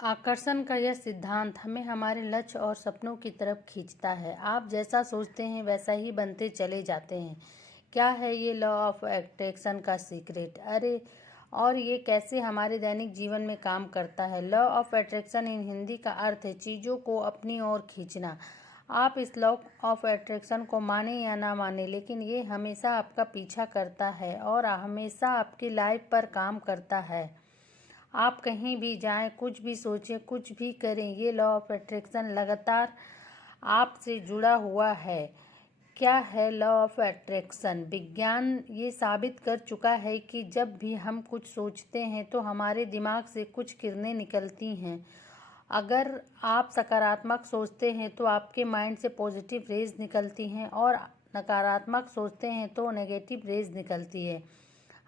आकर्षण का यह सिद्धांत हमें हमारे लक्ष्य और सपनों की तरफ खींचता है। आप जैसा सोचते हैं वैसा ही बनते चले जाते हैं। क्या है ये लॉ ऑफ अट्रैक्शन का सीक्रेट? अरे, और ये कैसे हमारे दैनिक जीवन में काम करता है? Law of attraction in Hindi का अर्थ है चीज़ों को अपनी ओर खींचना। आप इस लॉ ऑफ अट्रैक्शन को माने या ना माने, लेकिन ये हमेशा आपका पीछा करता है और हमेशा आपकी लाइफ पर काम करता है। आप कहीं भी जाएं, कुछ भी सोचें, कुछ भी करें, ये लॉ ऑफ अट्रैक्शन लगातार आपसे जुड़ा हुआ है। क्या है लॉ ऑफ अट्रैक्शन? विज्ञान ये साबित कर चुका है कि जब भी हम कुछ सोचते हैं तो हमारे दिमाग से कुछ किरणें निकलती हैं। अगर आप सकारात्मक सोचते हैं तो आपके माइंड से पॉजिटिव रेज निकलती हैं और नकारात्मक सोचते हैं तो नेगेटिव रेज निकलती है।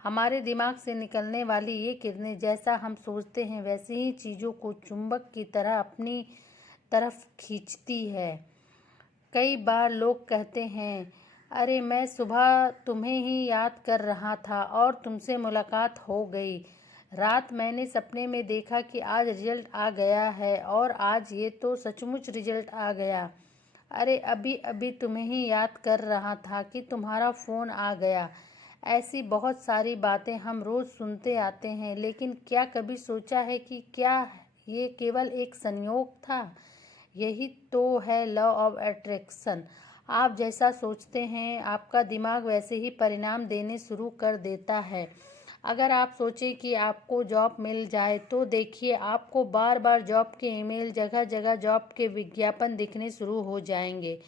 हमारे दिमाग से निकलने वाली ये किरणें जैसा हम सोचते हैं वैसी ही चीज़ों को चुंबक की तरह अपनी तरफ खींचती है। कई बार लोग कहते हैं, अरे मैं सुबह तुम्हें ही याद कर रहा था और तुमसे मुलाकात हो गई। रात मैंने सपने में देखा कि आज रिजल्ट आ गया है और आज ये तो सचमुच रिजल्ट आ गया। अरे अभी अभी तुम्हें ही याद कर रहा था कि तुम्हारा फ़ोन आ गया। ऐसी बहुत सारी बातें हम रोज़ सुनते आते हैं, लेकिन क्या कभी सोचा है कि क्या ये केवल एक संयोग था? यही तो है लॉ ऑफ अट्रैक्शन। आप जैसा सोचते हैं आपका दिमाग वैसे ही परिणाम देने शुरू कर देता है। अगर आप सोचें कि आपको जॉब मिल जाए तो देखिए आपको बार बार जॉब के ईमेल, जगह जगह जॉब के विज्ञापन दिखने शुरू हो जाएंगे।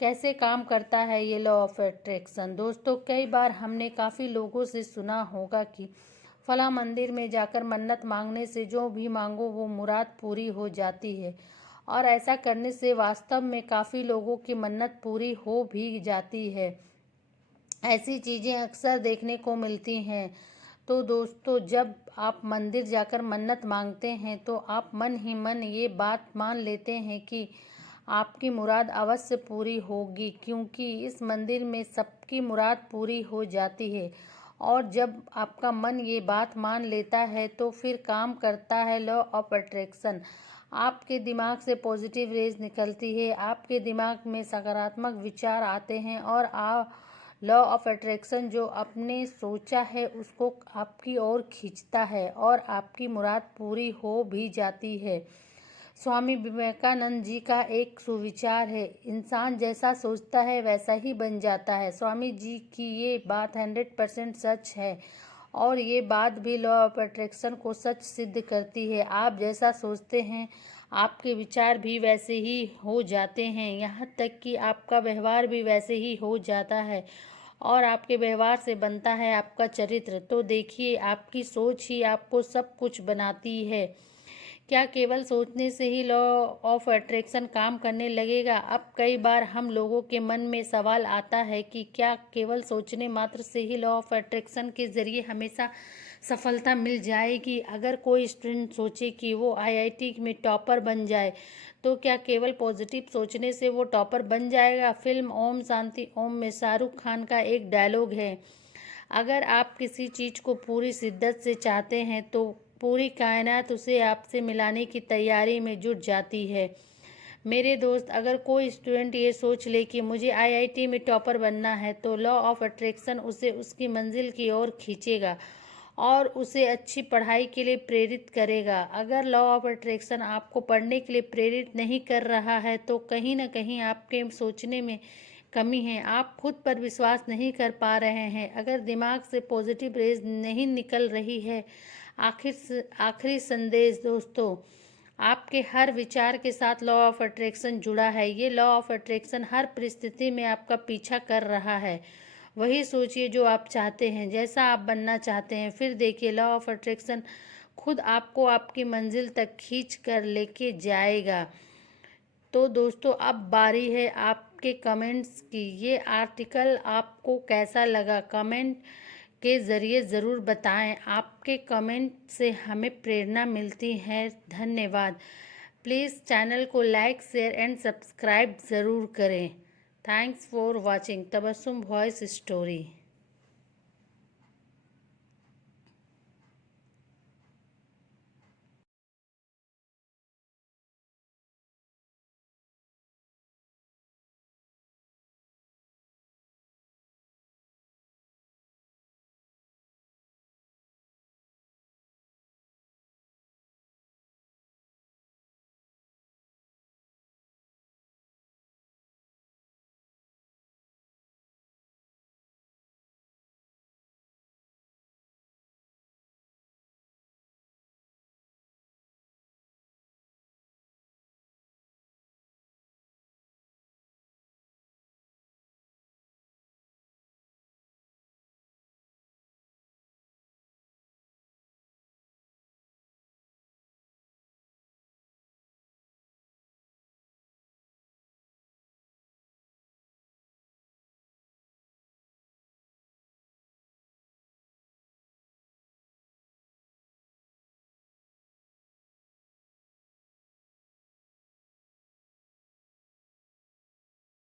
कैसे काम करता है ये लॉ ऑफ अट्रैक्शन? दोस्तों, कई बार हमने काफ़ी लोगों से सुना होगा कि फला मंदिर में जाकर मन्नत मांगने से जो भी मांगो वो मुराद पूरी हो जाती है, और ऐसा करने से वास्तव में काफ़ी लोगों की मन्नत पूरी हो भी जाती है। ऐसी चीज़ें अक्सर देखने को मिलती हैं। तो दोस्तों, जब आप मंदिर जाकर मन्नत मांगते हैं तो आप मन ही मन ये बात मान लेते हैं कि आपकी मुराद अवश्य पूरी होगी, क्योंकि इस मंदिर में सबकी मुराद पूरी हो जाती है। और जब आपका मन ये बात मान लेता है तो फिर काम करता है लॉ ऑफ अट्रैक्शन। आपके दिमाग से पॉजिटिव रेज निकलती है, आपके दिमाग में सकारात्मक विचार आते हैं और लॉ ऑफ अट्रैक्शन जो आपने सोचा है उसको आपकी ओर खींचता है और आपकी मुराद पूरी हो भी जाती है। स्वामी विवेकानंद जी का एक सुविचार है, इंसान जैसा सोचता है वैसा ही बन जाता है। स्वामी जी की ये बात 100% सच है और ये बात भी लॉ ऑफ अट्रैक्शन को सच सिद्ध करती है। आप जैसा सोचते हैं आपके विचार भी वैसे ही हो जाते हैं, यहाँ तक कि आपका व्यवहार भी वैसे ही हो जाता है और आपके व्यवहार से बनता है आपका चरित्र। तो देखिए, आपकी सोच ही आपको सब कुछ बनाती है। क्या केवल सोचने से ही लॉ ऑफ अट्रैक्शन काम करने लगेगा? अब कई बार हम लोगों के मन में सवाल आता है कि क्या केवल सोचने मात्र से ही लॉ ऑफ अट्रैक्शन के ज़रिए हमेशा सफलता मिल जाएगी? अगर कोई स्टूडेंट सोचे कि वो आईआईटी में टॉपर बन जाए तो क्या केवल पॉजिटिव सोचने से वो टॉपर बन जाएगा? फिल्म ओम शांति ओम में शाहरुख खान का एक डायलॉग है, अगर आप किसी चीज़ को पूरी शिद्दत से चाहते हैं तो पूरी कायनात उसे आपसे मिलाने की तैयारी में जुट जाती है। मेरे दोस्त, अगर कोई स्टूडेंट ये सोच ले कि मुझे आईआईटी में टॉपर बनना है तो लॉ ऑफ अट्रैक्शन उसे उसकी मंजिल की ओर खींचेगा और उसे अच्छी पढ़ाई के लिए प्रेरित करेगा। अगर लॉ ऑफ अट्रैक्शन आपको पढ़ने के लिए प्रेरित नहीं कर रहा है तो कहीं ना कहीं आपके सोचने में कमी है, आप खुद पर विश्वास नहीं कर पा रहे हैं। अगर दिमाग से पॉजिटिव रेज नहीं निकल रही है। आखिरी संदेश दोस्तों, आपके हर विचार के साथ लॉ ऑफ अट्रैक्शन जुड़ा है। ये लॉ ऑफ अट्रैक्शन हर परिस्थिति में आपका पीछा कर रहा है। वही सोचिए जो आप चाहते हैं, जैसा आप बनना चाहते हैं, फिर देखिए लॉ ऑफ अट्रैक्शन खुद आपको आपकी मंजिल तक खींच कर लेके जाएगा। तो दोस्तों, अब बारी है आपके कमेंट्स की। ये आर्टिकल आपको कैसा लगा कमेंट के ज़रिए ज़रूर बताएं। आपके कमेंट से हमें प्रेरणा मिलती है। धन्यवाद। प्लीज़ चैनल को लाइक, शेयर एंड सब्सक्राइब ज़रूर करें। Thanks for watching Tabassum voice story.